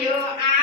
You are.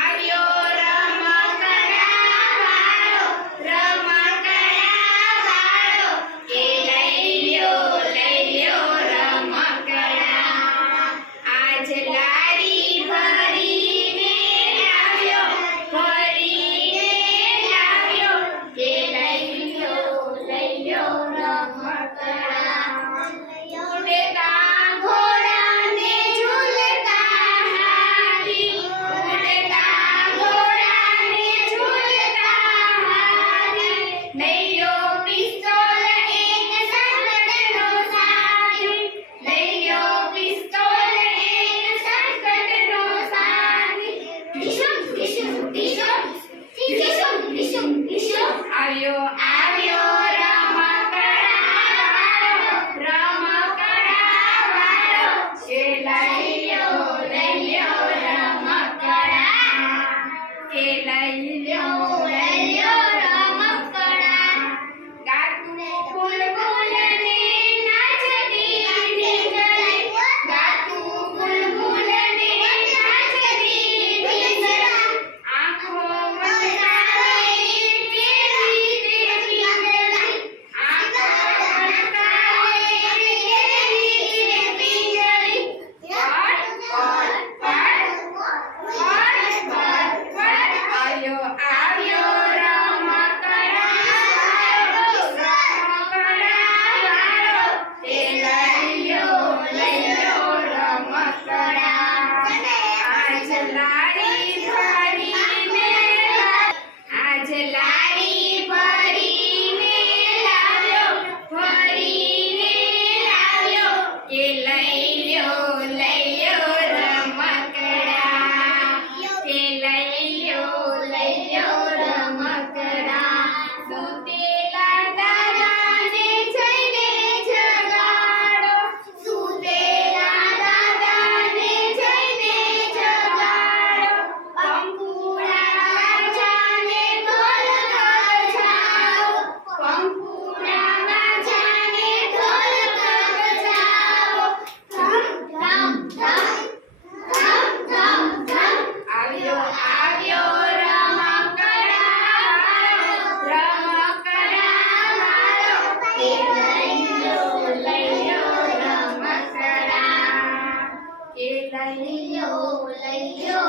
You.